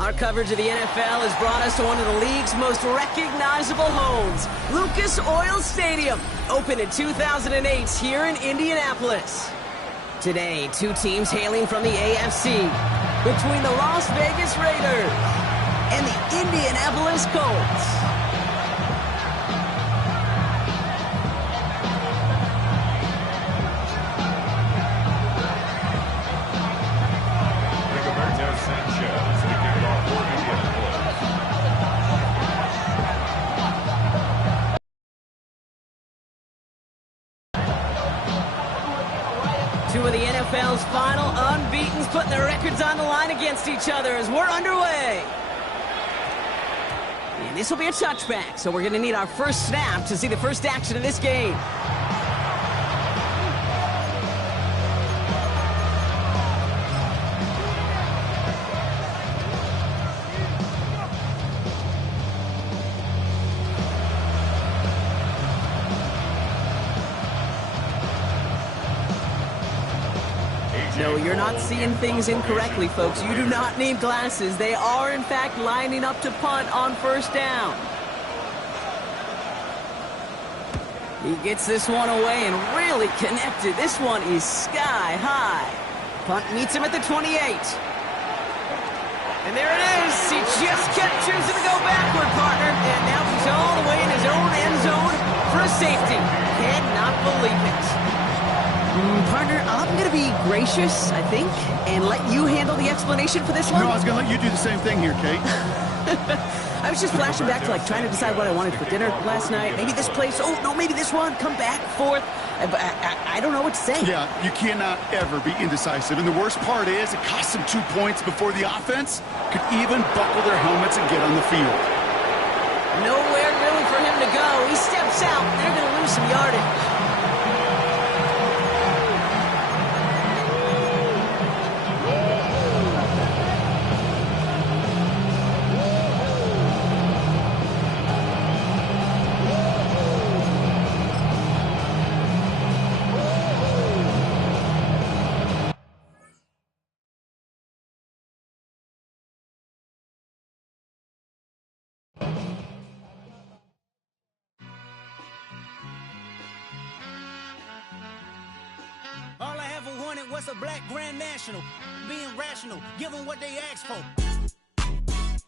Our coverage of the NFL has brought us to one of the league's most recognizable homes, Lucas Oil Stadium, opened in 2008 here in Indianapolis. Today, two teams hailing from the AFC, between the Las Vegas Raiders and the Indianapolis Colts. Two of the NFL's final unbeatens putting their records on the line against each other as we're underway. And this will be a touchback, so we're going to need our first snap to see the first action of this game. No, you're not seeing things incorrectly, folks. You do not need glasses. They are, in fact, lining up to punt on first down. He gets this one away and really connected. This one is sky high. Punt meets him at the 28. And there it is. He just kept choosing to go backward, partner. And now he's all the way in his own end zone for a safety. Cannot believe it. Partner, I'm going to be gracious, I think, and let you handle the explanation for this one. No, I was going to let you do the same thing here, Kate. I was just flashing back to, trying to decide what I wanted for dinner last night. Maybe this place. Oh, no, maybe this one. Come back, forth. I don't know what to say. Yeah, you cannot ever be indecisive. And the worst part is it cost them 2 points before the offense could even buckle their helmets and get on the field. Nowhere really for him to go. He steps out. They're going to lose some yardage. All I ever wanted was a black Grand National. Being rational, give them what they ask for.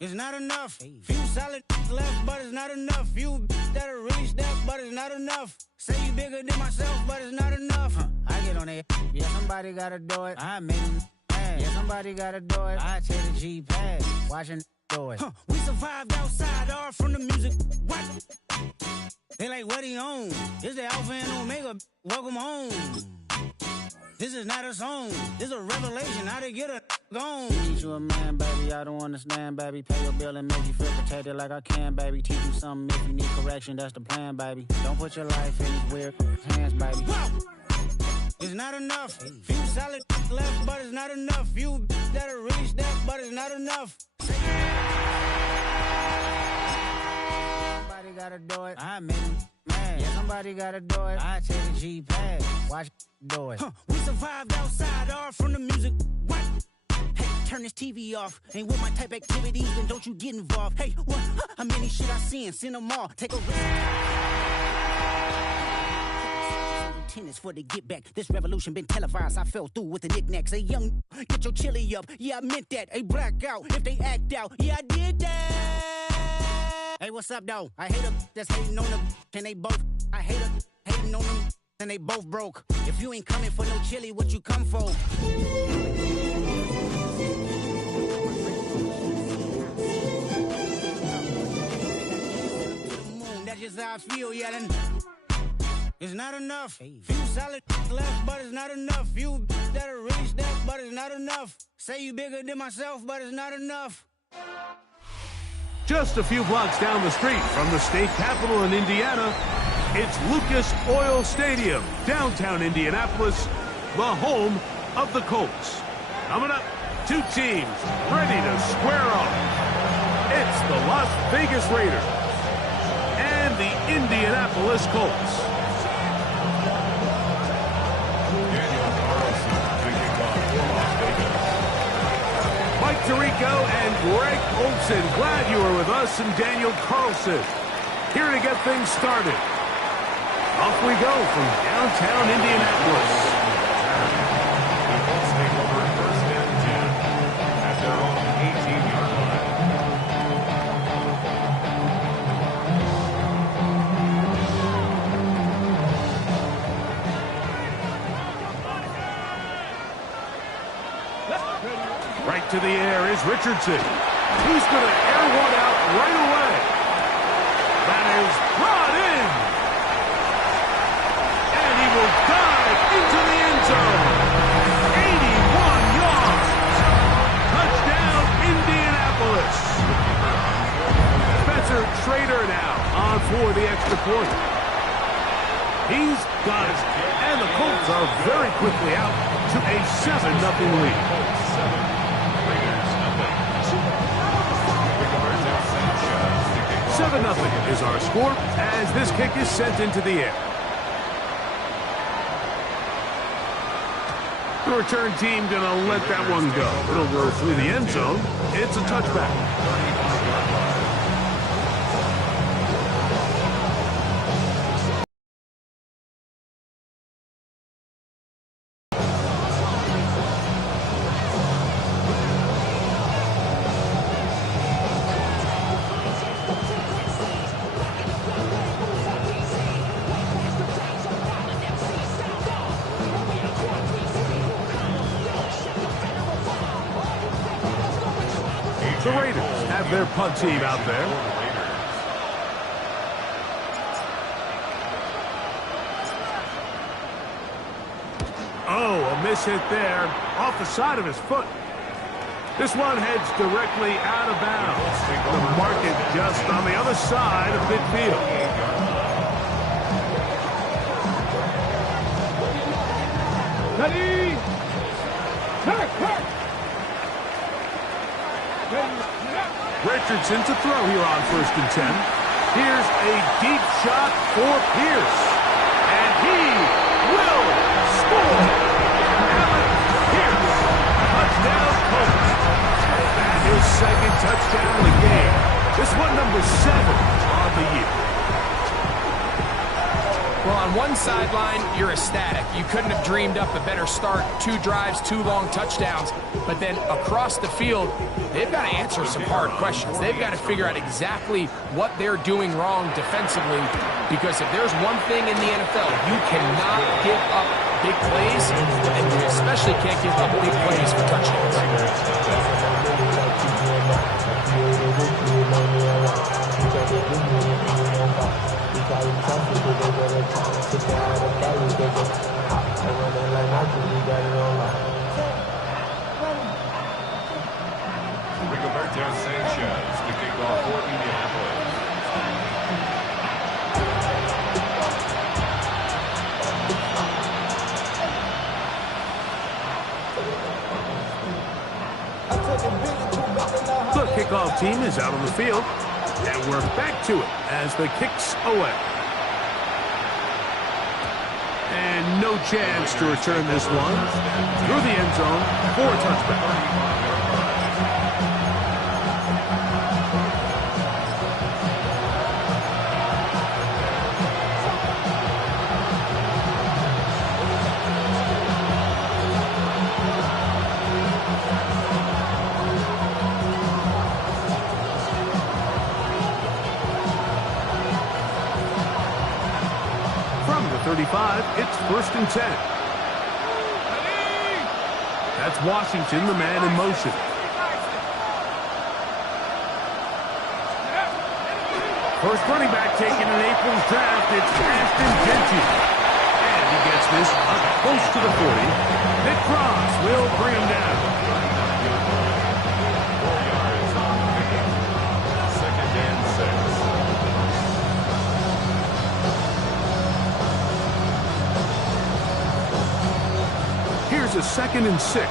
It's not enough. Few solid left, but it's not enough. Few that are really step, but it's not enough. Say you bigger than myself, but it's not enough. I get on it. Yeah, somebody gotta do it. I made them mad. Yeah, somebody gotta do it. I take the G-pad. Watching do it. We survived outside, all from the music. What? They like, what he on? This the Alpha and Omega. Welcome home. This is not a song. This is a revelation. How they get a gone. Teach you a man, baby. I don't understand, baby. Pay your bill and make you feel protected like I can, baby. Teach you something if you need correction. That's the plan, baby. Don't put your life in these weird hands, baby. Whoa! It's not enough. Few solid left, but it's not enough. Few that are really step, but it's not enough. Somebody gotta do it. I made him mad. Yeah, somebody gotta do it. I take the G-pad. Watch do it. We survived outside, all from the music. What? Hey, turn this TV off. Ain't with my type activities, then don't you get involved. Hey, what? How many shit I seen? Send them all. Take a risk. Tennis for the get back. This revolution been televised. I fell through with the knickknacks. Hey, young, get your chili up. Yeah, I meant that. Hey, black out if they act out. Yeah, I did that. Hey, what's up, though? I hate them that's hating on them. And they both. I hate them hating on them. And they both broke. If you ain't coming for no chili, what you come for? That's just how I feel, yelling. It's not enough. Few solid left, but it's not enough. Few that are really step, but it's not enough. Say you bigger than myself, but it's not enough. Just a few blocks down the street from the state capitol in Indiana, it's Lucas Oil Stadium, downtown Indianapolis, the home of the Colts. Coming up, two teams ready to square off. It's the Las Vegas Raiders and the Indianapolis Colts. Tirico and Greg Olson. Glad you were with us, and Daniel Carlson here to get things started. Off we go from downtown Indianapolis. Right to the air is Richardson. He's going to air one out right away. That is brought in. And he will dive into the end zone. 81 yards. Touchdown, Indianapolis. Spencer Trader now on for the extra point. He's got it. And the Colts are very quickly out to a 7-0 lead. 7-0 is our score as this kick is sent into the air. The return team gonna let that one go. It'll go through the end zone. It's a touchback. The Raiders have their punt team out there. Oh, a miss hit there off the side of his foot. This one heads directly out of bounds. The market just on the other side of midfield. Ready? Kirk! Richardson to throw here on 1st and 10. Here's a deep shot for Pierce. And he will score. Alec Pierce. Touchdown, Colts. That is second touchdown of the game. This one number 7 on the year. Well, on one sideline, you're ecstatic. You couldn't have dreamed up a better start. 2 drives, 2 long touchdowns. But then across the field, they've got to answer some hard questions. They've got to figure out exactly what they're doing wrong defensively. Because if there's one thing in the NFL, you cannot give up big plays, and you especially can't give up big plays for touchdowns. Rigoberto Sanchez to kick off for Indianapolis. The kickoff team is out on the field, and we're back to it as the kick's away. And no chance to return this one through the end zone for a touchback. From the 35, it's 1st and 10. That's Washington, the man in motion. First running back taken in April's draft, it's Ashton Genty. And he gets this up close to the 40. Nick Cross will bring him down. 2nd and 6. Here's a 2nd and 6.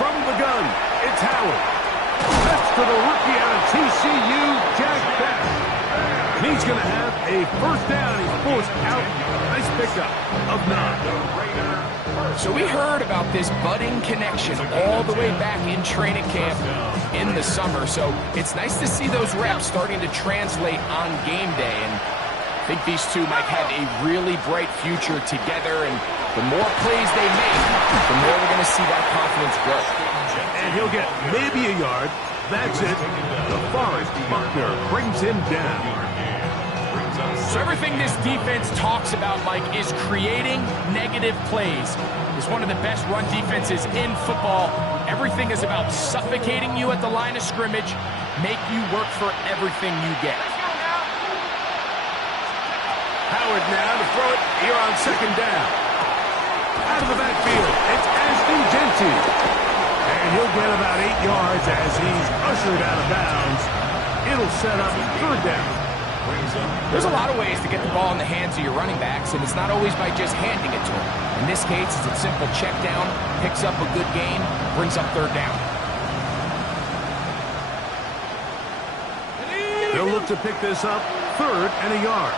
From the gun, it's Howard. That's to the rookie out of TCU, Jack Best. He's going to have a first down. He's forced out. Nice pickup of 9. So we heard about this budding connection all the way back in training camp in the summer. So it's nice to see those reps starting to translate on game day. And I think these two might have a really bright future together. And the more plays they make, the more we're going to see that confidence grow. And he'll get maybe a yard. That's it. The Forest Buckner brings him down. So everything this defense talks about, Mike, is creating negative plays. It's one of the best run defenses in football. Everything is about suffocating you at the line of scrimmage, make you work for everything you get. Howard now to throw it here on second down. Out of the backfield, it's Ashton Genty. And he'll get about 8 yards as he's ushered out of bounds. It'll set up third down. There's a lot of ways to get the ball in the hands of your running backs, and it's not always by just handing it to them. In this case, it's a simple check down, picks up a good gain, brings up third down. They'll look to pick this up, 3rd and a yard.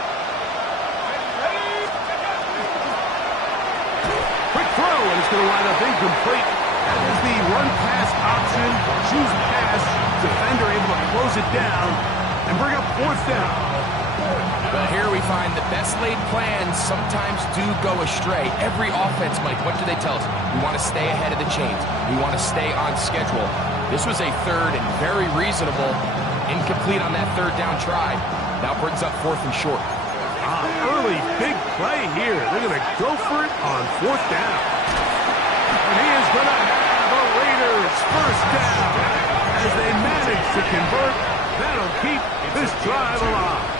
Quick throw, and it's going to wind up incomplete. That is the run-pass option. Choose pass. Defender able to close it down and bring up 4th down. But here we find the best laid plans sometimes do go astray. Every offense, Mike, what do they tell us? We want to stay ahead of the chains. We want to stay on schedule. This was a 3rd and very reasonable. Incomplete on that 3rd down try. Now brings up 4th and short. Early big play here. They're going to go for it on 4th down. And he is going to have a Raiders first down. As they manage to convert, that'll keep this drive alive.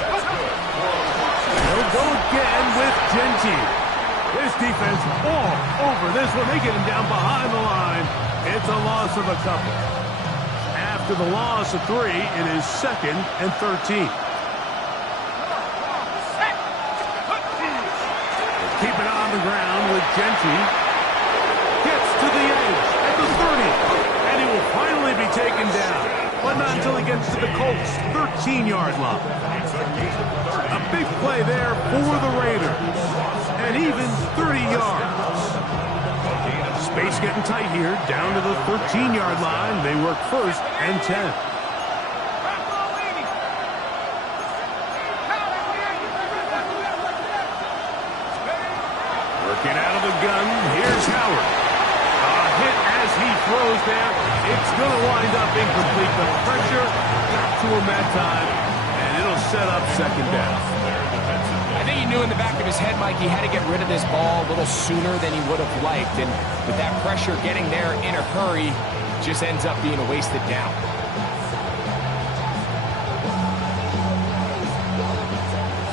They'll go again with Genty. This defense all over this one. They get him down behind the line. It's a loss of a couple. After the loss of 3, it is 2nd and 13. Keep it on the ground with Genty. Gets to the edge at the 30. And he will finally be taken down. But not until he gets to the Colts' 13-yard line. A big play there for the Raiders. And even 30 yards. Space getting tight here. Down to the 13-yard line. They work 1st and 10. Working out of the gun. Here's Howard. A hit as he throws there. It's going to wind up incomplete. The pressure got to him that time. And it'll set up 2nd down. I think he knew in the back of his head, Mike, he had to get rid of this ball a little sooner than he would have liked. And with that pressure getting there in a hurry, just ends up being a wasted down.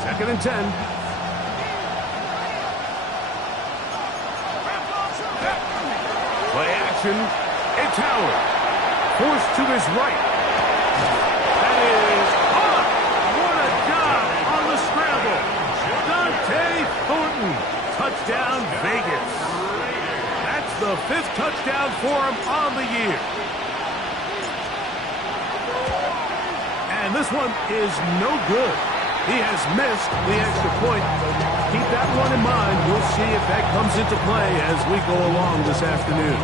Second and 10. Play action. It's Howard. Forced to his right. That is caught. What a job on the scramble. Dante Thornton. Touchdown, Vegas. That's the 5th touchdown for him on the year. And this one is no good. He has missed the extra point. Keep that one in mind. We'll see if that comes into play as we go along this afternoon.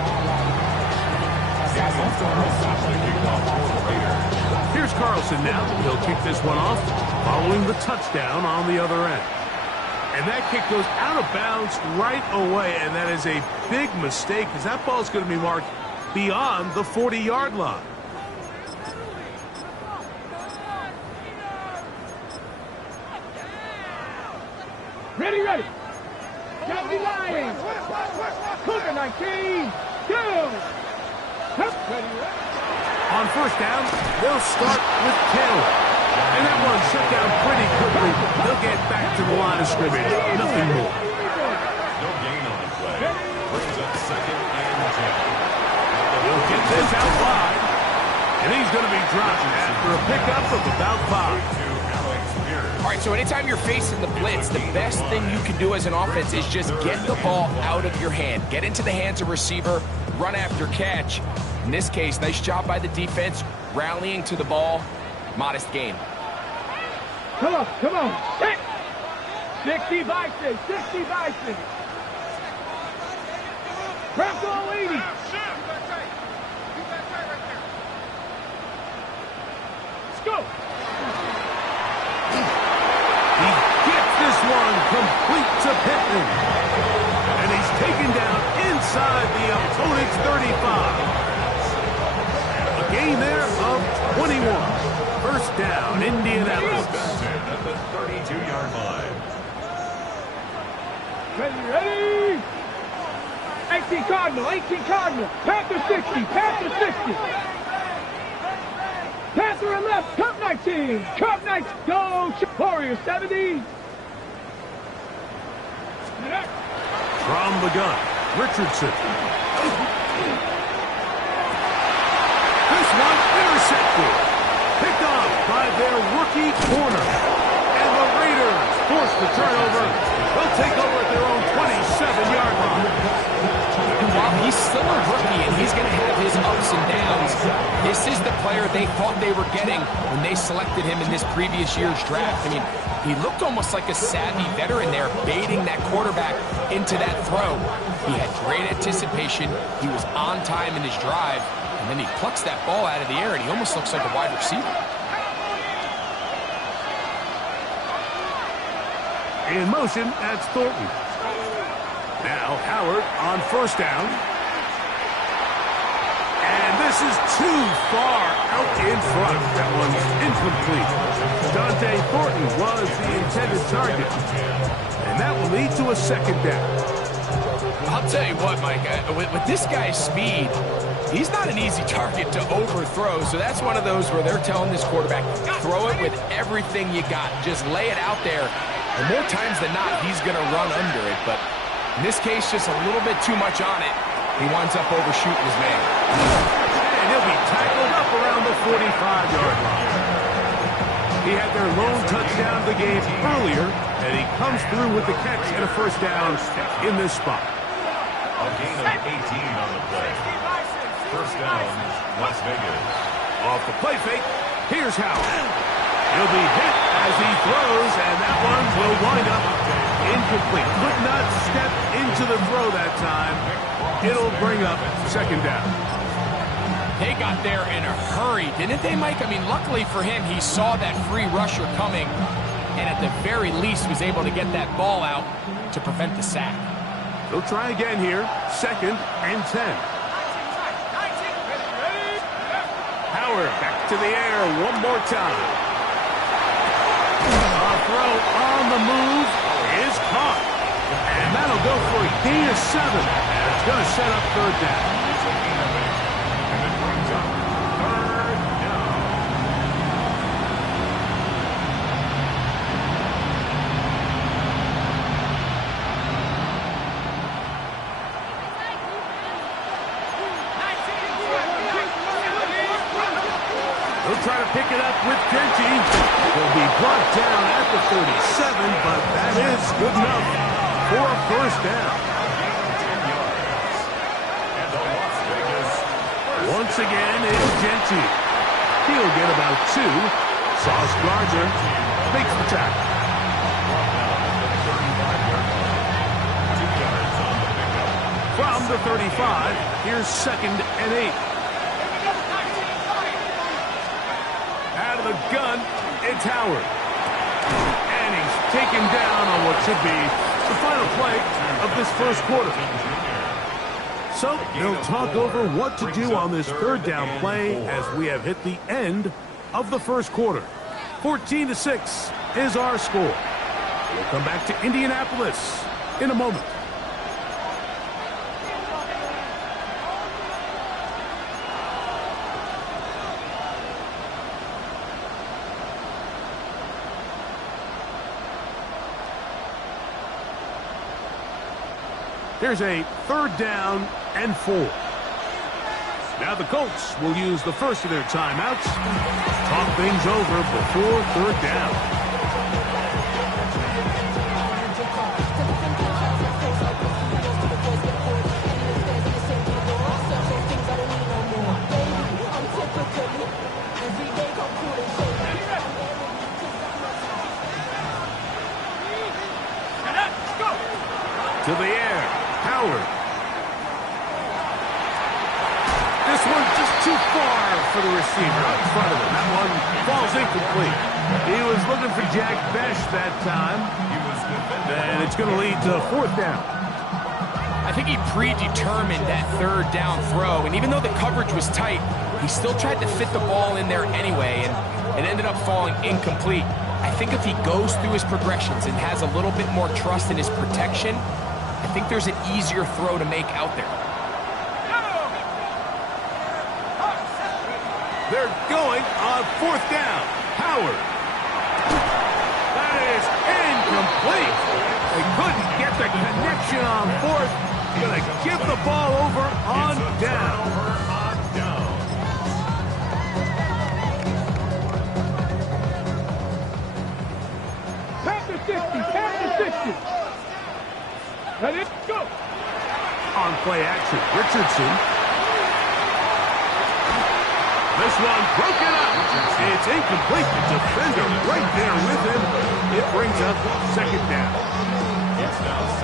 Here's Carlson now. He'll kick this one off following the touchdown on the other end. And that kick goes out of bounds right away, and that is a big mistake because that ball is going to be marked beyond the 40-yard line. Ready. Got the Lions. Cougar 19. Go. On first down, they'll start with Taylor. And that one shut down pretty quickly. They'll get back to the line of scrimmage. Nothing more. No gain on the play. Brings up 2nd and 10. He'll get this out wide. And he's going to be dropped after a pickup of about 5. All right, so anytime you're facing the blitz, the best thing you can do as an offense is just get the ball out of your hand. Get into the hands of receiver, run after catch. In this case, nice job by the defense, rallying to the ball. Modest gain. Come on, come on. Hit. 60 by 6, 60 by 6. Press all 80. Let's go. He gets this one complete to Pittman. And he's taken down inside the opponent's 35. A gain there of 21. First down, Indianapolis. At the 32-yard line. Ready? 18 Cardinal, 18 Cardinal. Panther 60, Panther 60. Panther left, Cup 19. Cup 19, go. Warrior 70. From the gun, Richardson. This one intercepted. Picked off by their rookie corner. And the Raiders force the turnover. They'll take over at their own 27-yard line. While he's still a rookie and he's going to have his ups and downs, this is the player they thought they were getting when they selected him in this previous year's draft. I mean, he looked almost like a savvy veteran there, baiting that quarterback into that throw. He had great anticipation. He was on time in his drive, and then he plucks that ball out of the air, and he almost looks like a wide receiver. In motion, that's Thornton. Now Howard on first down. And this is too far out in front. That one's incomplete. Dante Thornton was the intended target. And that will lead to a second down. I'll tell you what, Mike, with this guy's speed, he's not an easy target to overthrow. So that's one of those where they're telling this quarterback, throw it with everything you got. Just lay it out there. And more times than not, he's going to run under it. But in this case, just a little bit too much on it. He winds up overshooting his man. And he'll be tackled up around the 45-yard line. He had their lone touchdown of the game earlier, and he comes through with the catch and a first down in this spot. A gain of 18 on the play. First down, Las Vegas. Off the play fake, here's Howard. He'll be hit as he throws, and that one will wind up incomplete. Could not step into the throw that time. It'll bring up second down. They got there in a hurry, didn't they, Mike? I mean, luckily for him, he saw that free rusher coming, and at the very least was able to get that ball out to prevent the sack. They'll try again here. Second and 10. Howard back to the air one more time. A throw on the move is caught. And that'll go for a gain of 7. And it's going to set up third down. They'll try to pick it up with Genty. He'll be brought down at the 37, but that is good enough for a first down. Once again, it's Genty. He'll get about 2. Sauce Gardner makes the tackle. From the 35, here's second and 8. Out of the gun, it's Howard. And he's taken down on what should be the final play of this first quarter. So they'll talk over what to do on this third down play as we have hit the end of the first quarter. 14-6 is our score. We'll come back to Indianapolis in a moment. Here's a third down and 4. Now the Colts will use the first of their timeouts. Talk things over before third down. To the air. Howard. This one just too far for the receiver out in front of him. That one falls incomplete. He was looking for Jack Besh that time. And it's going to lead to 4th down. I think he predetermined that 3rd down throw, and even though the coverage was tight, he still tried to fit the ball in there anyway, and it ended up falling incomplete. I think if he goes through his progressions and has a little bit more trust in his protection, I think there's an easier throw to make out there. They're going on 4th down. Howard. That is incomplete. They couldn't get the connection on 4th. Going to give the ball over on down. Panther 60, Panther 60. Let it go. On play action, Richardson. This one broken up. It's incomplete. The defender right there with him. It brings up 2nd down.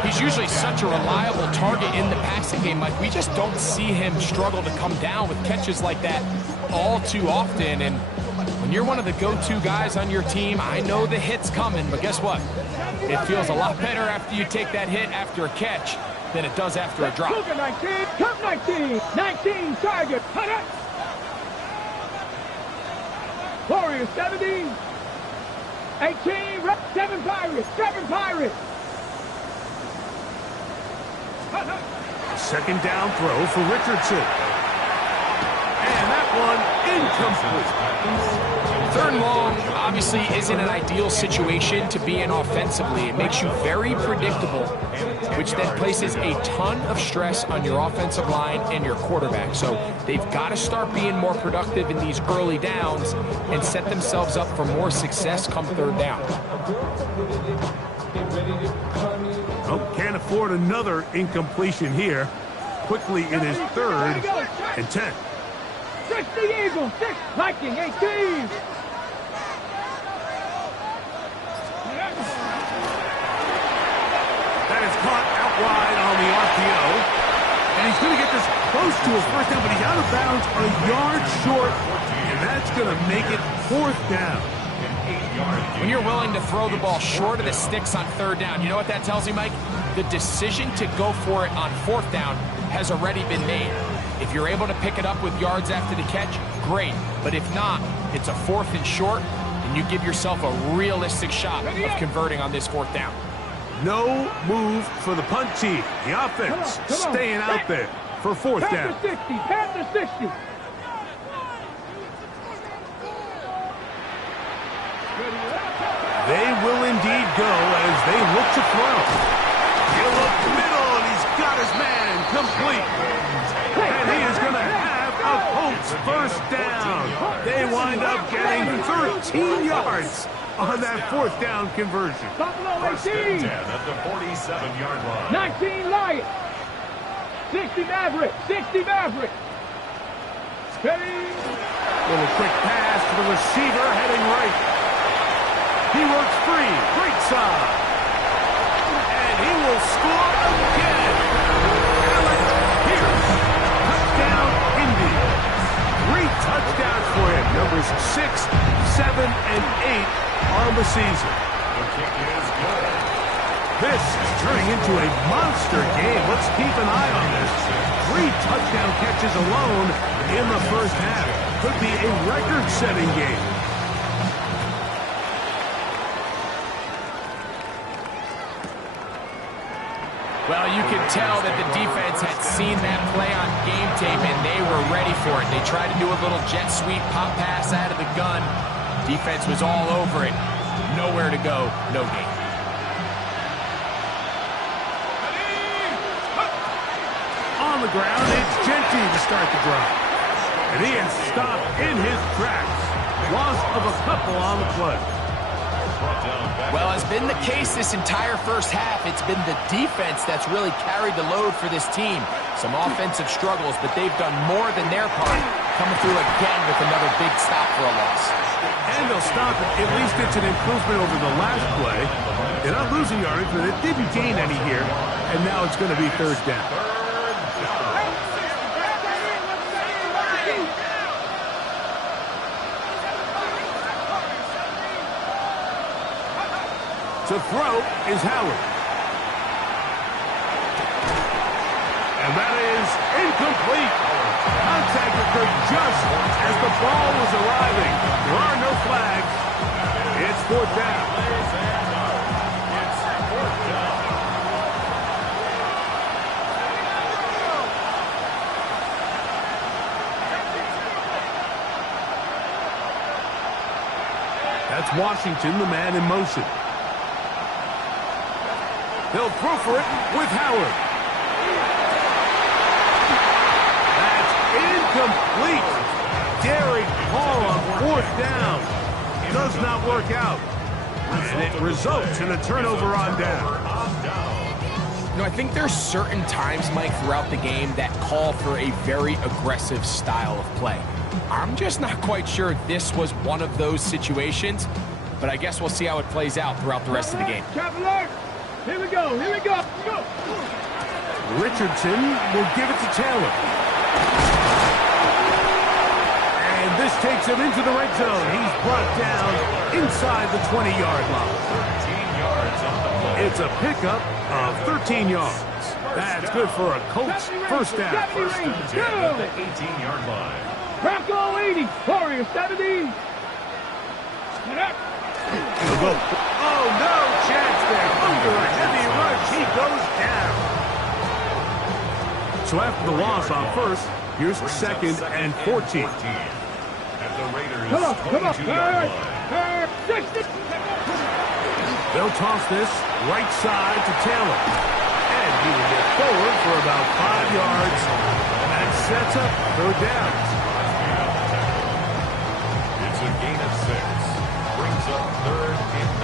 He's usually such a reliable target in the passing game. Like, we just don't see him struggle to come down with catches like that all too often. And when you're one of the go-to guys on your team, I know the hit's coming, but guess what? It feels a lot better after you take that hit after a catch than it does after a drop. 19, come 19, 19, target, cut it. Warriors 17, 18, 7 Pirates, 7 Pirates. 2nd down throw for Richardson. And that one incomplete. 3rd and long obviously isn't an ideal situation to be in offensively. It makes you very predictable, which then places a ton of stress on your offensive line and your quarterback. So they've got to start being more productive in these early downs and set themselves up for more success come 3rd down. Oh, can't afford another incompletion here. Quickly in his 3rd and 10. 60 Eagles, 6 Viking, 18. That is caught out wide on the RPO. And he's going to get this close to a 1st down, but he's out of bounds a yard short. And that's going to make it 4th down. When you're willing to throw the ball short of the sticks on 3rd down, you know what that tells you, Mike? The decision to go for it on 4th down has already been made. If you're able to pick it up with yards after the catch, great. But if not, it's a 4th and short, and you give yourself a realistic shot of converting on this 4th down. No move for the punt team. The offense staying out there for 4th down. Panther 60, Panther 60. They will indeed go as they look to throw. He'll look middle, and he's got his man complete. And he is going to have a Colts 1st down. They wind up getting 13 yards on that 4th down conversion. Buffalo 18. At the 47-yard line. 19 Lions. 60 Maverick, 60 Maverick. Steady. Little quick pass to the receiver heading right. He works free. Great side. And he will score again. Alec Pierce. Touchdown, Indy. 3 touchdowns for him. Numbers 6, 7, and 8 on the season. The kick is good. This is turning into a monster game. Let's keep an eye on this. 3 touchdown catches alone in the 1st half. Could be a record-setting game. Well, you could tell that the defense had seen that play on game tape, and they were ready for it. They tried to do a little jet sweep pop pass out of the gun. Defense was all over it. Nowhere to go, no gain. On the ground, it's Genty to start the drive. And he is stopped in his tracks. Loss of a couple on the play. Well, as been the case this entire 1st half, it's been the defense that's really carried the load for this team. Some offensive struggles, but they've done more than their part coming through again with another big stop for a loss. And they'll stop it. At least it's an improvement over the last play. They're not losing yardage, but it didn't gain any here. And now it's going to be third down. To throw is Howard. And that is incomplete. Contact occurred just as the ball was arriving. There are no flags. It's fourth down. That's Washington, the man in motion. They'll throw for it with Howard. That's incomplete. Derek Hall on fourth down. Does not work out. And it results in a turnover on down. You know, I think there's certain times, Mike, throughout the game that call for a very aggressive style of play. I'm just not quite sure this was one of those situations, but I guess we'll see how it plays out throughout the rest of the game. Traveler, here we go, here we go. Go. Richardson will give it to Taylor. And this takes him into the red zone. He's brought down inside the 20-yard line. 13 yards on the play. It's a pickup of 13 yards. That's good for a Colts first down. First and 10 at the 18-yard line. Bronco 80, Warrior 70. He'll go. Oh, no chance there. Under a heavy rush, he goes down. So after the loss on first, here's second and 14. At the Raiders' Come on, 22-yard line. 60. They'll toss this right side to Taylor. And he will get forward for about 5 yards. That sets up third down. It's a gain of 6. Brings up third and 9.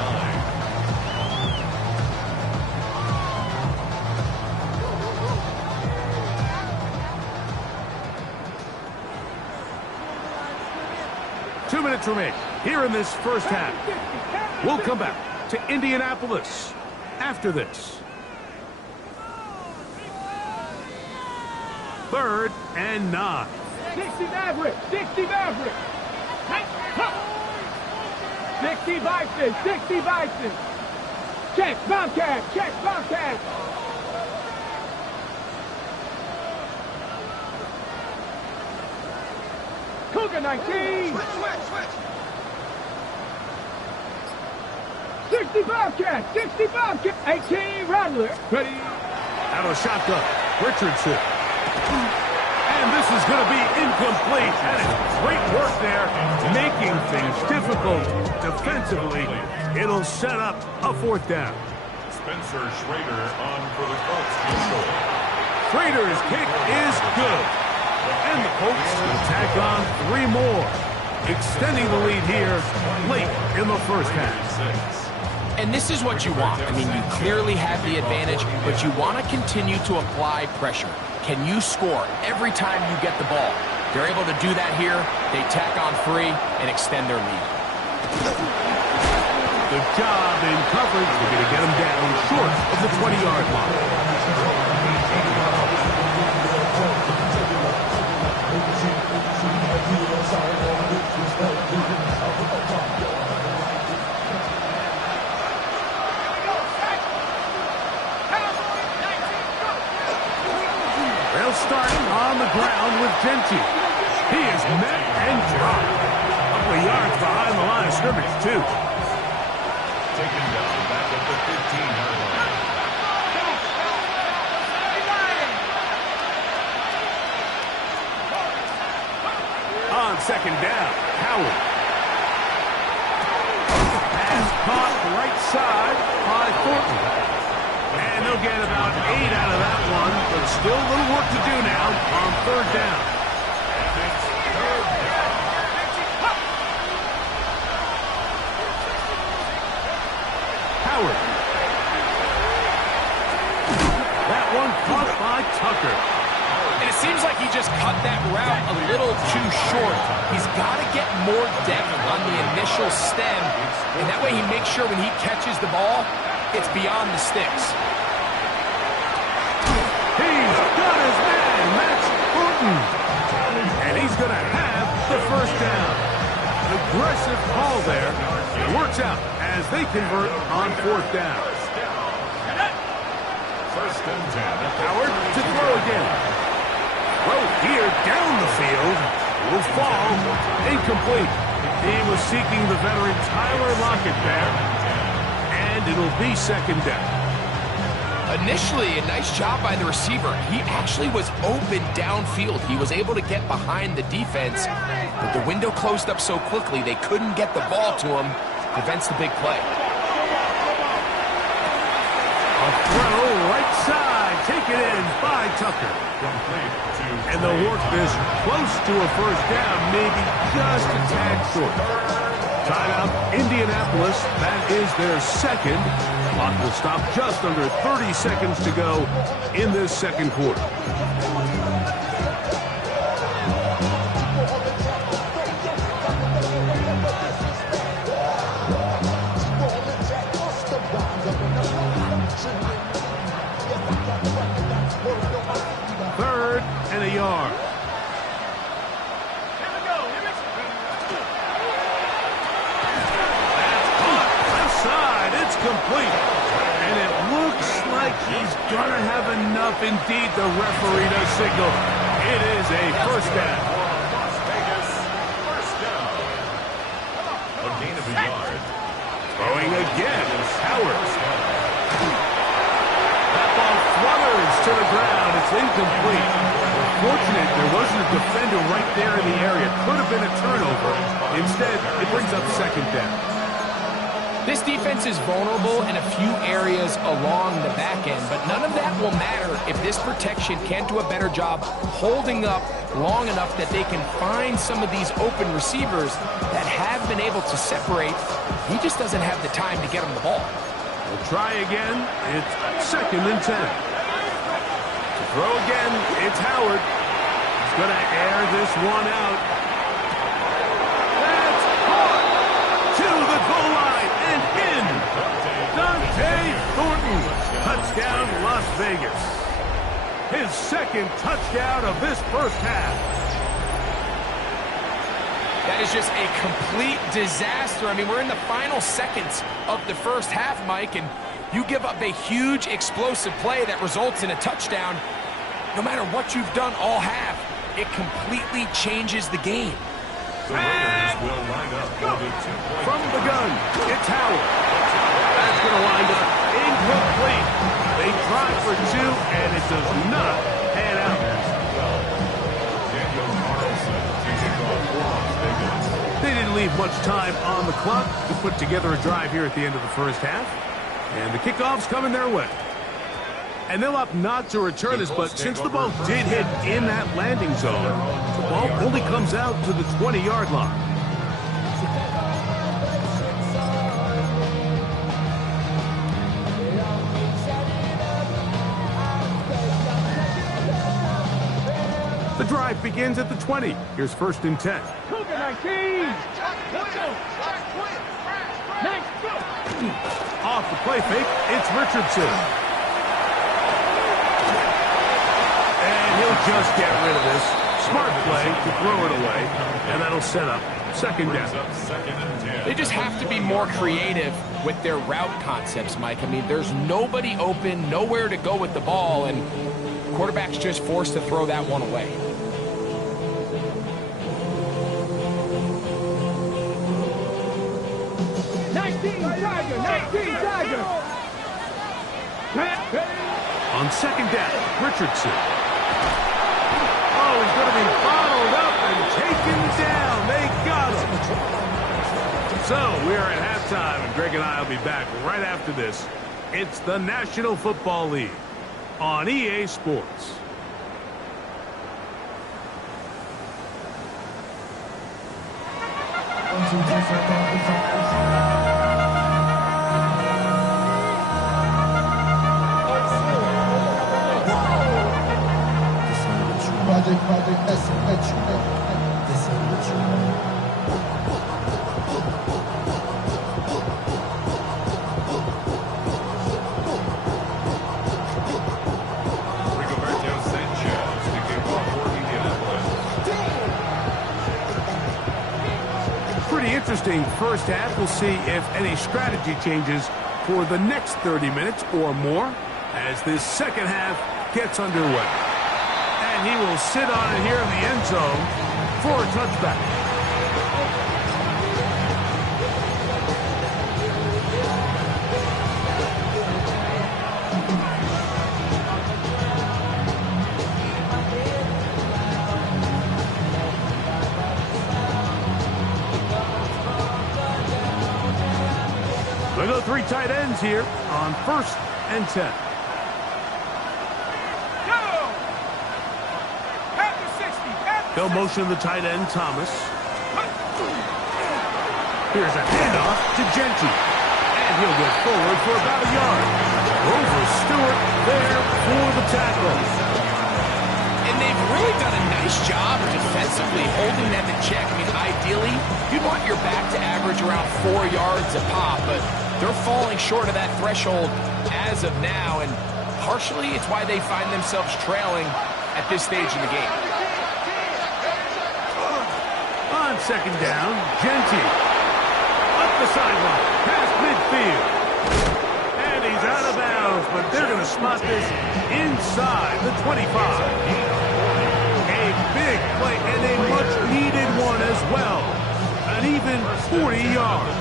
Two minutes remain here in this first half. We'll come back to Indianapolis after this. Third and 9. 60 Maverick, 60 Maverick. 60 Bison, 60 Bison. Check, Bobcat, check, Bobcat. Cougar 19. Switch. 60 Bobcat, 60 Bobcat. 18 Rattler. Ready. Out of the shotgun, Richardson. And this is going to be incomplete. And it's great work there, making things difficult defensively. It'll set up a fourth down. Spencer Schrader on for the Colts to score. Schrader's kick is good. And the Colts will tack on 3 more, extending the lead here late in the first half. And this is what you want. I mean, you clearly have the advantage, but you want to continue to apply pressure. Can you score every time you get the ball? They're able to do that here. They tack on 3 and extend their lead. Good job in coverage. They're going to get him down short of the 20-yard line. They'll start on the ground with Genty. He is met and dropped. A couple of yards behind the line of scrimmage, too. Taken down back at the 15-yard line. On second down, Howard. Pass caught right side by Thornton. And they'll get about 8 out of that one, but still a little work to do now on third down. And it's third down. Howard. That one caught by Tucker. And it seems like he just cut that route a little too short. He's got to get more depth on the initial stem, and that way he makes sure when he catches the ball, it's beyond the sticks. He's got his man, Max Horton. And he's going to have the first down. Aggressive call there. It works out as they convert on fourth down. First and 10. Howard to throw again. Throw here down the field. Will fall. Incomplete. He was seeking the veteran Tyler Lockett there. And it'll be second down. Initially, a nice job by the receiver. He actually was open downfield. He was able to get behind the defense, but the window closed up so quickly they couldn't get the ball to him. Prevents the big play. A throw right side. Take it in by Tucker. And they'll work this close to a first down, maybe just a tad short. Timeout, Indianapolis. That is their second. Clock will stop just under 30 seconds to go in this second quarter. Third and a yard. It's complete. And it looks like he's going to have enough. Indeed, the referee does signal. It is a first down. Las Vegas, first down. A gain of a yard. Throwing again is Howard. That ball flutters to the ground. It's incomplete. Fortunate there wasn't a defender right there in the area. Could have been a turnover. Instead, it brings up second down. This defense is vulnerable in a few areas along the back end, but none of that will matter if this protection can't do a better job holding up long enough that they can find some of these open receivers that have been able to separate. He just doesn't have the time to get him the ball. We'll try again. It's second and 10. To throw again, it's Howard. He's going to air this one out. That's caught to the goal line and in. Dante Thornton. Touchdown, Las Vegas. His second touchdown of this first half. That is just a complete disaster. I mean, we're in the final seconds of the first half, Mike, and you give up a huge explosive play that results in a touchdown. No matter what you've done all half, it completely changes the game. The Raiders will line up for the 2-point. From the gun, it's Howard. That's going to wind up incomplete. They try for two, and it does not pan out. Daniel Carlson taking off for Las Vegas. They didn't leave much time on the clock to put together a drive here at the end of the first half. And the kickoff's coming their way. And they'll opt not to return this, but since the ball did hit in that landing zone, the ball only comes out to the 20-yard line. The drive begins at the 20. Here's first and 10. Cougar 19. Off the play fake, it's Richardson. And he'll just get rid of this. Smart play to throw it away, and that'll set up second down. Second and 10. They just have to be more creative with their route concepts, Mike. I mean, there's nobody open, nowhere to go with the ball, and quarterback's just forced to throw that one away. On second down, Richardson. Oh, he's going to be bottled up and taken down. They got him. So we are at halftime, and Greg and I will be back right after this. It's the National Football League on EA Sports. Project S, Pretty interesting first half. We'll see if any strategy changes for the next 30 minutes or more as this second half gets underway. And he will sit on it here in the end zone for a touchback. We go 3 tight ends here on 1st and 10. They'll motion the tight end, Thomas. Here's a handoff to Genty. And he'll get forward for about a yard. Over Stewart there for the tackle. And they've really done a nice job defensively holding them in check. I mean, ideally, you'd want your back to average around 4 yards a pop, but they're falling short of that threshold as of now, and partially it's why they find themselves trailing at this stage in the game. On 2nd down, Genty. Up the sideline, past midfield. And he's out of bounds, but they're going to spot this inside the 25. A big play and a much-needed one as well. An even 40 yards.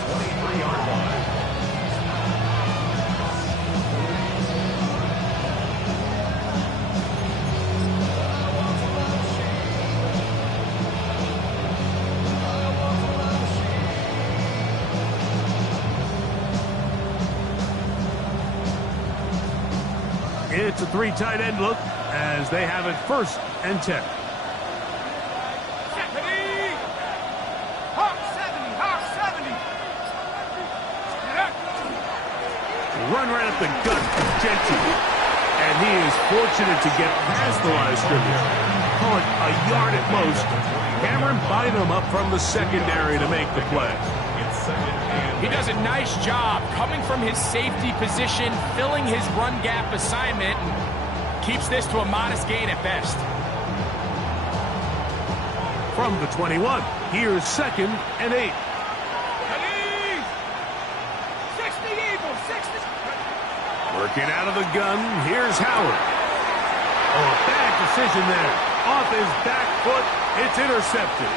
It's a 3 tight end look as they have it 1st and 10. Run right up the gut of Genty. And he is fortunate to get past the line of scrimmage. Call it a yard at most. Cameron Bynum up from the secondary to make the play. He does a nice job coming from his safety position, filling his run gap assignment, and keeps this to a modest gain at best. From the 21, here's 2nd and 8. 60 Eagles, 60. Working out of the gun, here's Howard. Oh, a bad decision there. Off his back foot, it's intercepted.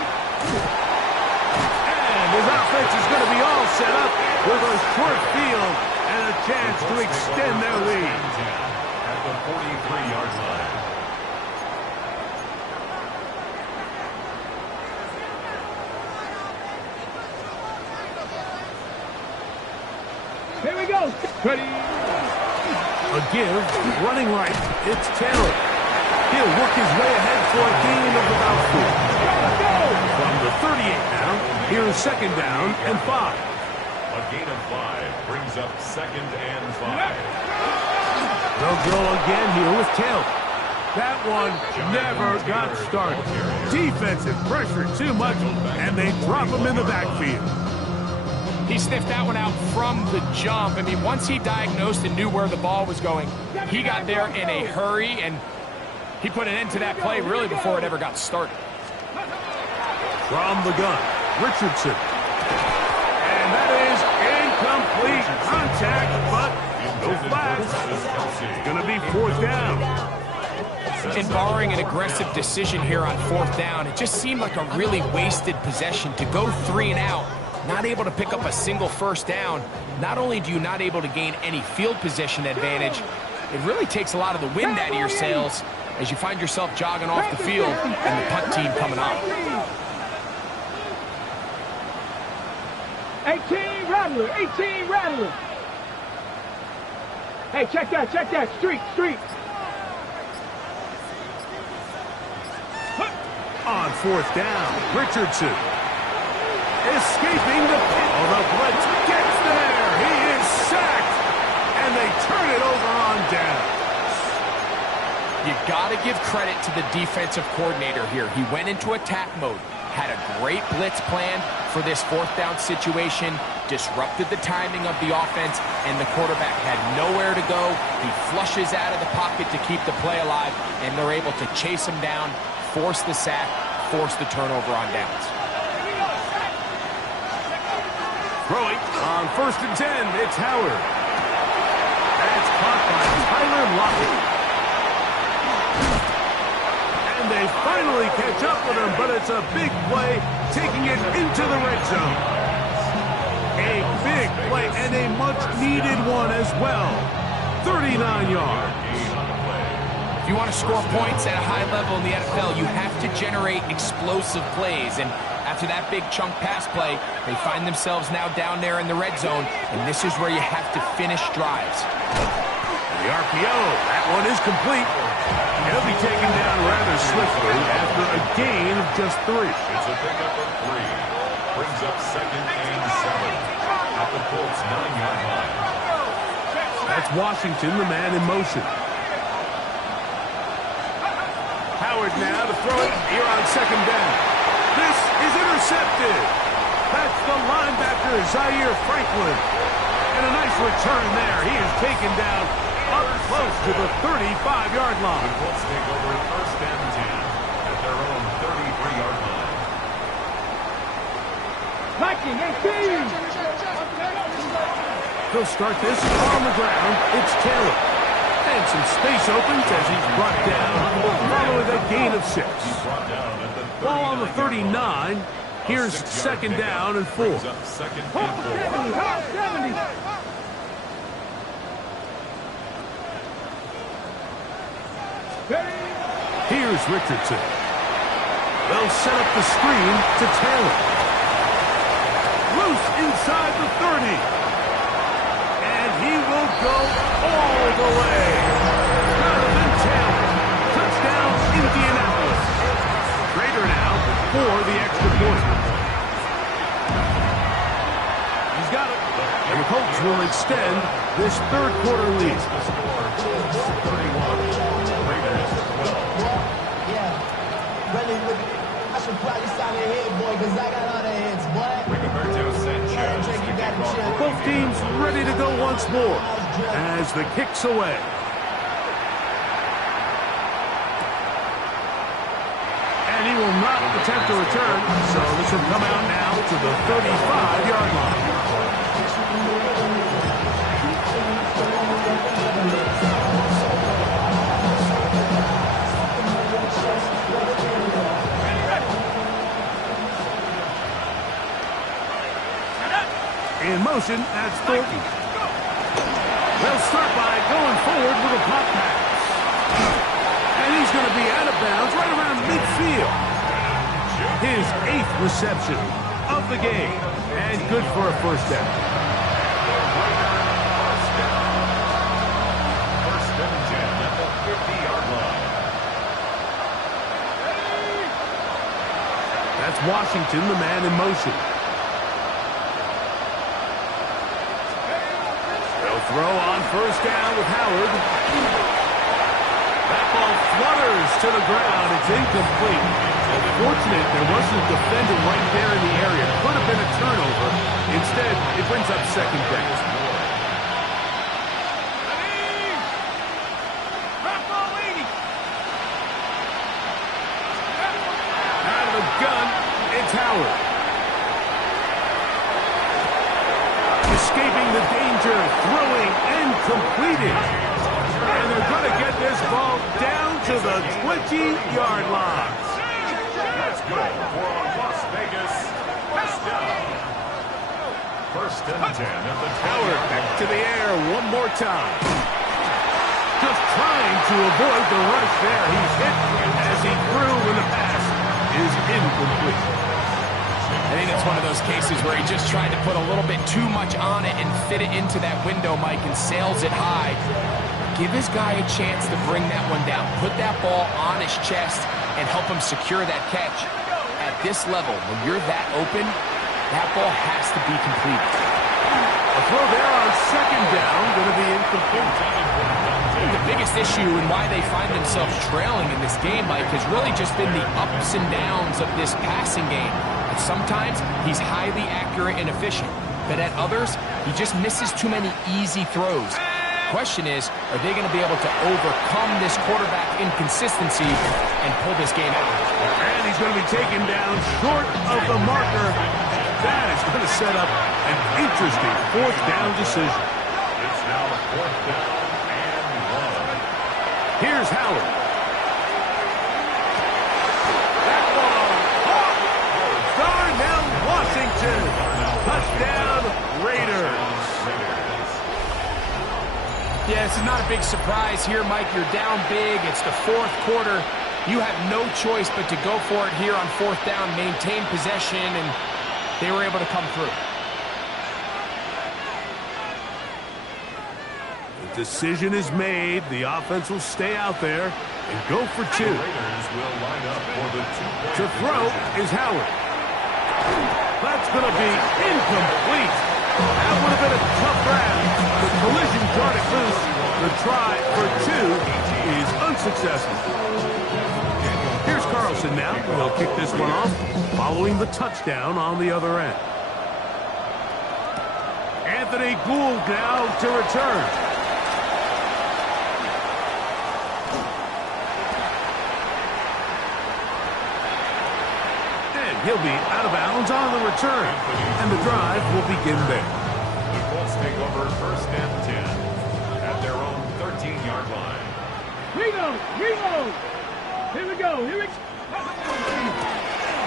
His offense is going to be all set up with a short field and a chance to extend their lead. At the 43-yard line. Here we go. Ready. A give, running right. It's Taylor. He'll work his way ahead for a gain of about 4. From the 38 now, here's 2nd down and 5. A gain of 5 brings up 2nd and 5. They'll go again here with Taylor. That one never got started. Defensive pressure too much, and they drop him in the backfield. He sniffed that one out from the jump. I mean, once he diagnosed and knew where the ball was going, he got there in a hurry, and he put an end to that play really before it ever got started. From the gun, Richardson. And that is incomplete contact, but no flags. It's going to be 4th down. And barring an aggressive decision here on 4th down, it just seemed like a really wasted possession to go 3 and out, not able to pick up a single 1st down. Not only do you not able to gain any field position advantage, it really takes a lot of the wind out of your sails as you find yourself jogging off the field and the punt team coming on. 18 Rattler, 18 Rattler. Hey, check that, street. On 4th down, Richardson. Escaping the pit. Oh, the blitz gets there. He is sacked. And they turn it over on down. You got to give credit to the defensive coordinator here. He went into attack mode, had a great blitz plan for this 4th down situation, disrupted the timing of the offense, and the quarterback had nowhere to go. He flushes out of the pocket to keep the play alive, and they're able to chase him down, force the sack, force the turnover on downs. Throwing on 1st and 10, it's Howard. That's caught by Tyler Lockett. And they finally catch up with him, but it's a big play, taking it into the red zone. A big play and a much-needed one as well. 39 yards. If you want to score points at a high level in the NFL, you have to generate explosive plays. And after that big chunk pass play, they find themselves now down there in the red zone, and this is where you have to finish drives. The RPO, that one is complete. He'll be taken down rather swiftly after a gain of just 3. It's a pickup of 3. Brings up 2nd and 7 at the Colts 9-yard line. That's Washington, the man in motion. Howard now to throw it here on 2nd down. This is intercepted. That's the linebacker, Zaire Franklin. And a nice return there. He is taken down up close to the 35-yard line. The Colts take over 1st and 10 at their own 33-yard line. Liking 18. They'll start this on the ground. It's Taylor. And some space opens as he's brought down following a gain of 6. Brought down at the Ball on the 39. Here's 2nd down and 4. Brings up 2nd and 4. Hot 70. Here's Richardson. They'll set up the screen to Taylor. Loose inside the 30. And he will go all the way. Jonathan Taylor. Touchdown, Indianapolis. Trader now for the extra point. He's got it. And the Colts will extend this 3rd quarter lead. The score, Colts 31. Raiders 12. Yeah, really, I should probably sign a hit, boy, because I got all the hits, boy. Rigoberto Sanchez. Drake, you got the chip. Both teams ready to go once more as the kick's away. And he will not attempt to return, so this will come out now to the 35-yard line. In motion, that's Thornton. They'll start by going forward with a pop pass. And he's going to be out of bounds right around midfield. His 8th reception of the game. And good for a 1st down. First and 10 at the 50-yard line. That's Washington, the man in motion. Throw on 1st down with Howard. That ball flutters to the ground. It's incomplete. Unfortunate there wasn't a defender right there in the area. Could have been a turnover. Instead, it brings up 2nd down. Out of the gun, it's Howard. Escaping the danger, throwing and completing. And they're going to get this ball down to the 20-yard line. Let's go for Las Vegas. First down. 1st and 10 at the Howard back to the air one more time. Just trying to avoid the rush there. He's hit as he threw when the pass is incomplete. I think it's one of those cases where he just tried to put a little bit too much on it and fit it into that window, Mike, and sails it high. Give his guy a chance to bring that one down. Put that ball on his chest and help him secure that catch. At this level, when you're that open, that ball has to be completed. A throw there on 2nd down, going to be incomplete. The biggest issue and why they find themselves trailing in this game, Mike, has really just been the ups and downs of this passing game. Sometimes he's highly accurate and efficient, but at others, he just misses too many easy throws. Question is, are they going to be able to overcome this quarterback inconsistency and pull this game out? And he's going to be taken down short of the marker That is going to set up an interesting fourth down decision. It's now fourth down and 1. Here's Howard. That ball caught. Darnell Washington. Touchdown Raiders. Yeah, this is not a big surprise here, Mike. You're down big. It's the fourth quarter. You have no choice but to go for it here on fourth down, maintain possession, and they were able to come through. The decision is made. The offense will stay out there and go for 2. Raiders will line up for the 2-point. To throw is Howard. That's going to be incomplete. That would have been a tough grab. The collision got it loose. The try for 2 is unsuccessful. Here's Carlson now. He'll kick this one off following the touchdown on the other end. Anthony Gould now to return. And he'll be out of bounds on the return. And the drive will begin there. The Colts take over first and 10 at their own 13-yard line. Reload! Here we go.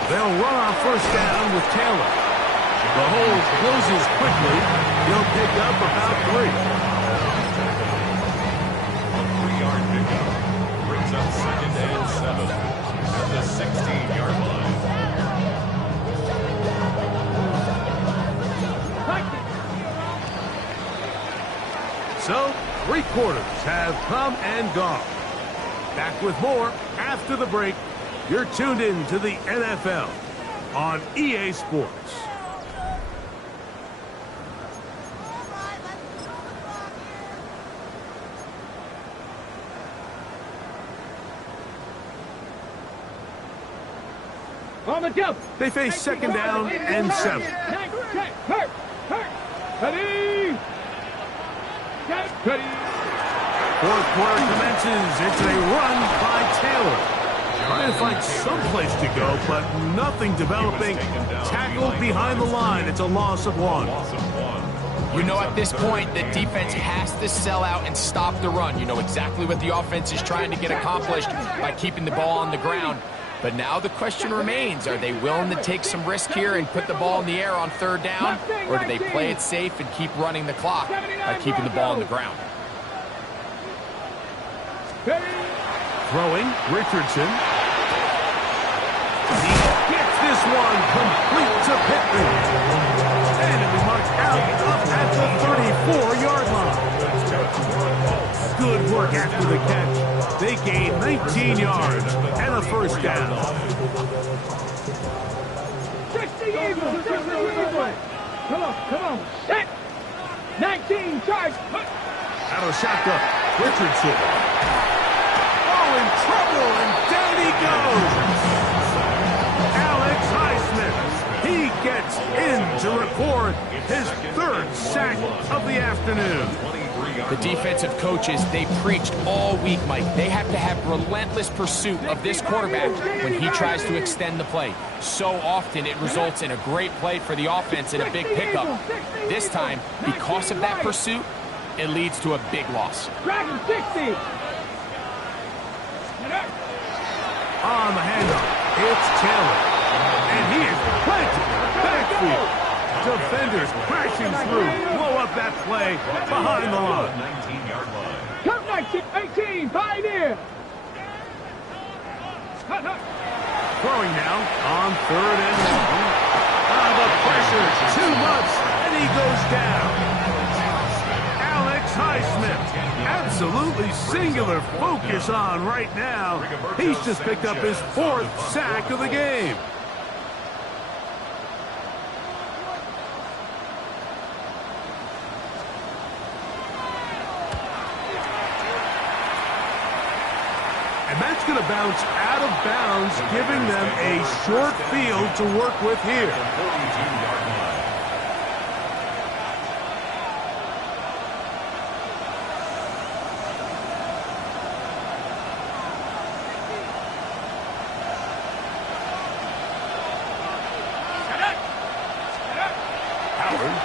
They'll run on first down with Taylor. The hole closes quickly. He'll pick up about 3. A 3-yard pickup brings up second and 7 at the 16-yard line. So, 3 quarters have come and gone. Back with more after the break. You're tuned in to the NFL on EA Sports. On the jump. They face second down and 7. Hurt. Ready. Fourth quarter commences. It's a run by Taylor. Trying to find some place to go, but nothing developing. Tackled behind the line. It's a loss of 1. You know, at this point, the defense has to sell out and stop the run. You know exactly what the offense is trying to get accomplished by keeping the ball on the ground. But now the question remains, are they willing to take some risk here and put the ball in the air on third down? Or do they play it safe and keep running the clock by keeping the ball on the ground? Throwing, Richardson. He gets this one complete to Pittman. And it'll be marked out up at the 34-yard line. Good work after the catch. They gain 19 yards and a first down. 60 Eagles. Come on. Set. 19, charge. Out of shotgun, Richardson. Oh, in trouble, and down he goes. Alex Highsmith. He gets in to record his 3rd sack of the afternoon. The defensive coaches, they preached all week, Mike. They have to have relentless pursuit of this quarterback when he tries to extend the play. So often it results in a great play for the offense and a big pickup. This time, because of that pursuit, it leads to a big loss. Dragon 60. On the handoff, it's Taylor. And he is planted. Backfield. Defenders crashing through. Blow up that play behind the line. 19-yard line. Come 19, 18, Pioneer. Throwing now on 3rd and 1. The pressure too much, and he goes down. Alex Highsmith, absolutely singular focus on right now. He's just picked up his 4th sack of the game. And that's going to bounce out of bounds, giving them a short field to work with here. 42-yard line.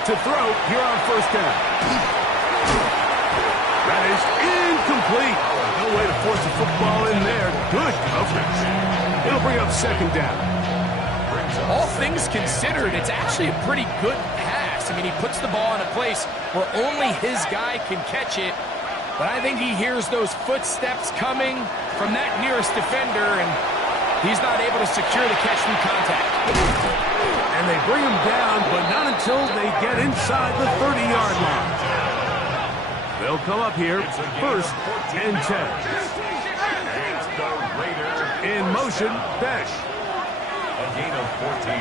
to throw here on first down. That is incomplete. No way to force a football in there. Good coverage. It'll bring up second down. All things considered, it's actually a pretty good pass. I mean, he puts the ball in a place where only his guy can catch it. But I think he hears those footsteps coming from that nearest defender, and he's not able to secure the catch through contact. And they bring him down, but not until they get inside the 30-yard line. They'll come up here, first and 10. In motion, Besh. A gain of 14.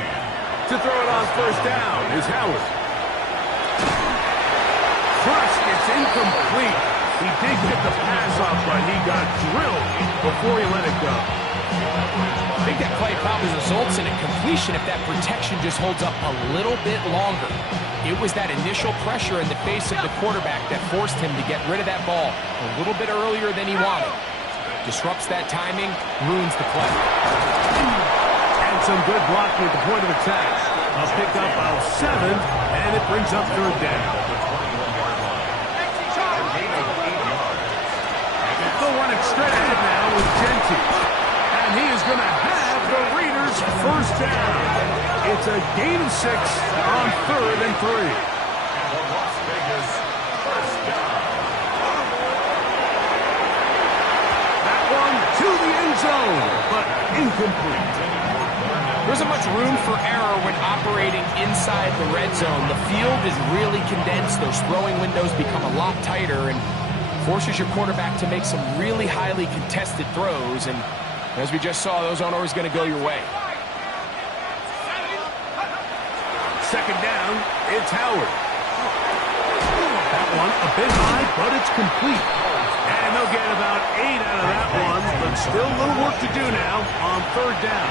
To throw it on first down is Howard. Thrust, it's incomplete. He did get the pass off, but he got drilled before he let it go. I think that play probably results in a completion if that protection just holds up a little bit longer. It was that initial pressure in the face of the quarterback that forced him to get rid of that ball a little bit earlier than he wanted. Disrupts that timing, ruins the play. And some good blocking at the point of attack. A pickup of 7, and it brings up third down. They'll run it straight ahead now with Genty. And he is going to have the Raiders first down. It's a gain of 6 on third and 3. And the Las Vegas first down. That one to the end zone, but incomplete. There isn't much room for error when operating inside the red zone. The field is really condensed. Those throwing windows become a lot tighter and forces your quarterback to make some really highly contested throws. And as we just saw, those aren't always going to go your way. Second down, it's Howard. That one a bit high, but it's complete. And they'll get about 8 out of that one, but still a little work to do now on third down.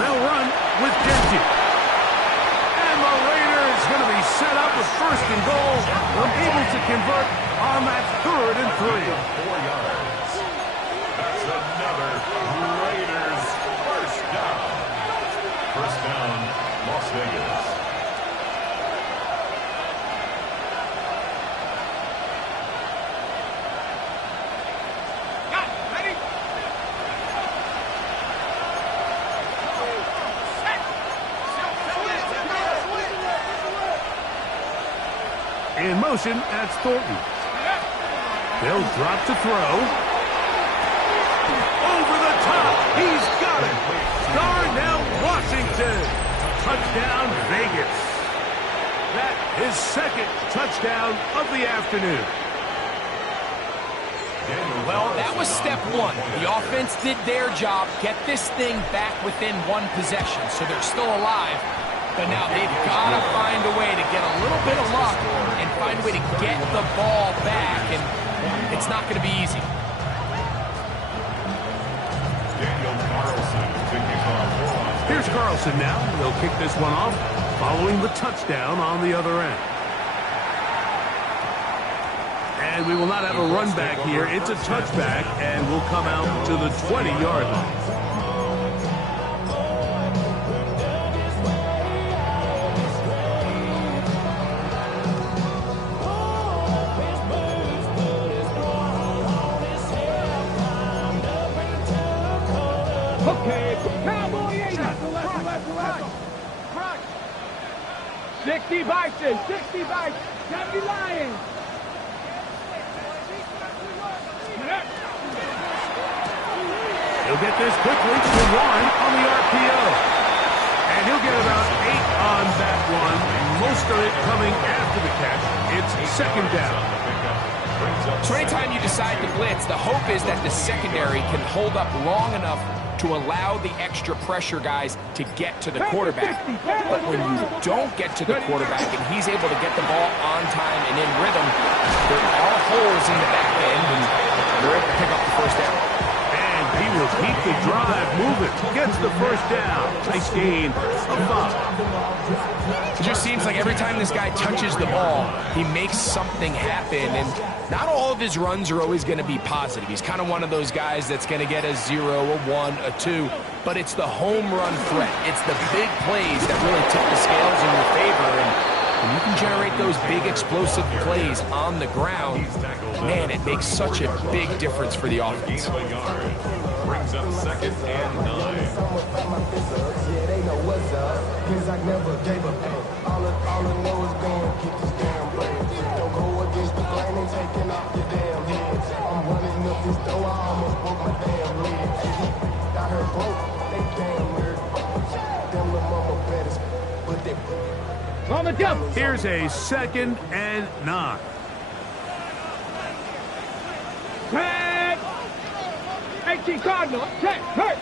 They'll run with Genty. And the Raiders going to be set up with first and goal. Unable to convert on that third and 3. 4 yards. That's another Raiders first down. First down, Las Vegas. In motion, that's Thornton. They'll drop to throw. Over the top. He's got it. Darnell Washington. Touchdown, Vegas. That is second touchdown of the afternoon. Well, that was step one. The offense did their job, get this thing back within one possession, so they're still alive. But now they've got to find a way to get a little bit of luck and find a way to get the ball back, and it's not going to be easy. Here's Carlson now. They'll kick this one off following the touchdown on the other end. And we will not have a run back here. It's a touchback, and we'll come out to the 20-yard line. Okay, Cowboy 80. 60 Bison, 60 Bison, 70 Lions. He'll get this quickly to 1 on the RPO. And he'll get about 8 on that one. Most of it coming after the catch. It's second down. So anytime you decide to blitz, the hope is that the secondary can hold up long enough to allow the extra pressure guys to get to the quarterback. But when you don't get to the quarterback and he's able to get the ball on time and in rhythm, there are holes in the back end, and they're able to pick up the first down. And he will keep the drive moving. Gets the first down. Nice gain of 5. It just seems like every time this guy touches the ball, he makes something happen. And not all of his runs are always going to be positive. He's kind of one of those guys that's going to get a 0, a 1, a 2. But it's the home run threat. It's the big plays that really tip the scales in your favor. And when you can generate those big explosive plays on the ground, man, it makes such a big difference for the offense. Brings up 2nd and 9. On the jump. Here's a 2nd and 9. Tag. 18 Cardinal. Check. Hurt.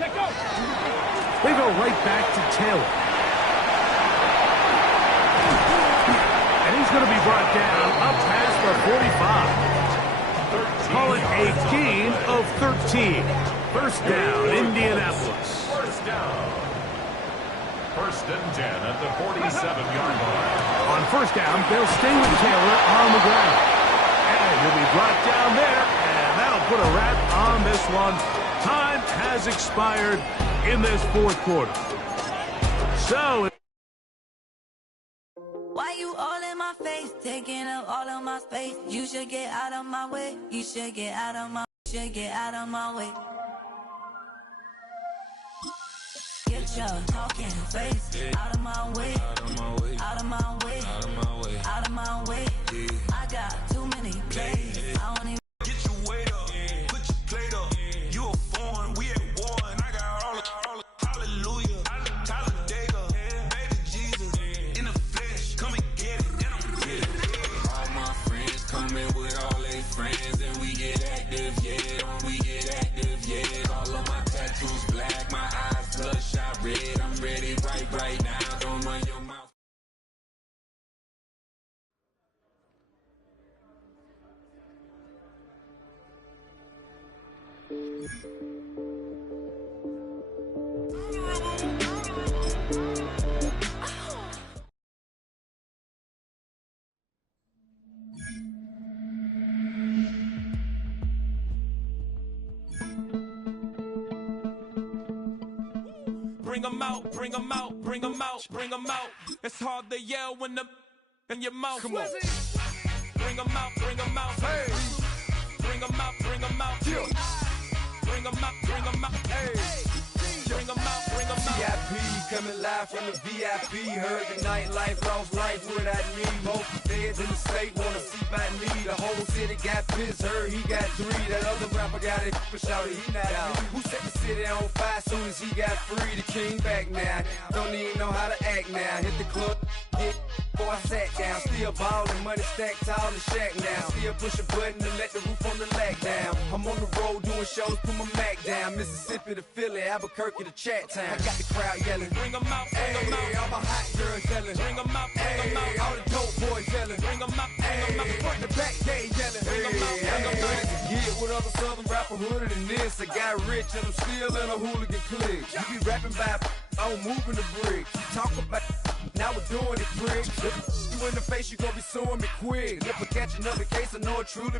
Let go. They go right back to Taylor. And he's going to be brought down up past the 45. Call it a gain of 13. First down, Indianapolis. First down. 1st and 10 at the 47-yard line. On first down, they'll stay with Taylor on the ground. And he'll be brought down there, and that'll put a wrap on this one. Time has expired in this 4th quarter. So why you all in my face, taking up all of my space? You should get out of my way. You should get out of my way. Get your talking face out of my way. Out of my way. I got too many plays. I don't even get your weight up, put your plate up. You a foreign, we at war, and I got all the hallelujah. Talladega, baby Jesus, in the flesh, come and get it, and I'm get it. All my friends coming with all their friends, and we get active, yeah. All of my tattoos black, my eyes bloodshot red. I'm ready right now. Don't run your mouth. Bring them out. It's hard to yell when the in your mouth. Come on. Bring them out. Hey. Bring them out. Yeah. Bring them out. Hey. Bring them out. VIP coming live from the VIP. Heard the nightlife, lost life without me. Both feds in the state wanna see by me. The whole city got pissed, heard he got 3. That other rapper got it for shouty, he not out. Who set the city on fire soon as he got free? The king back now, don't even know how to act now. Hit the club, hit before I sat down. Still ballin', money stacked tall in the shack now. Still push a button to let the roof on the lag down. I'm on the road doing shows, put my Mac down. Mississippi to Philly, Albuquerque to Chat Town. I got the crowd yelling, bring them out, bring them out. All my hot girls yelling, bring them out, bring them out. All the dope boys yelling, bring them out, bring them out. Front the back gate yelling, bring them out, bring them out. Get with other southern rapper hooded than this. I got rich and I'm still in a hooligan clique. You be rapping by, I'm moving the bricks. You talk about, now we're doing it, prick. You in the face, you gon' be suing me quick. If I catch another case, I know it truly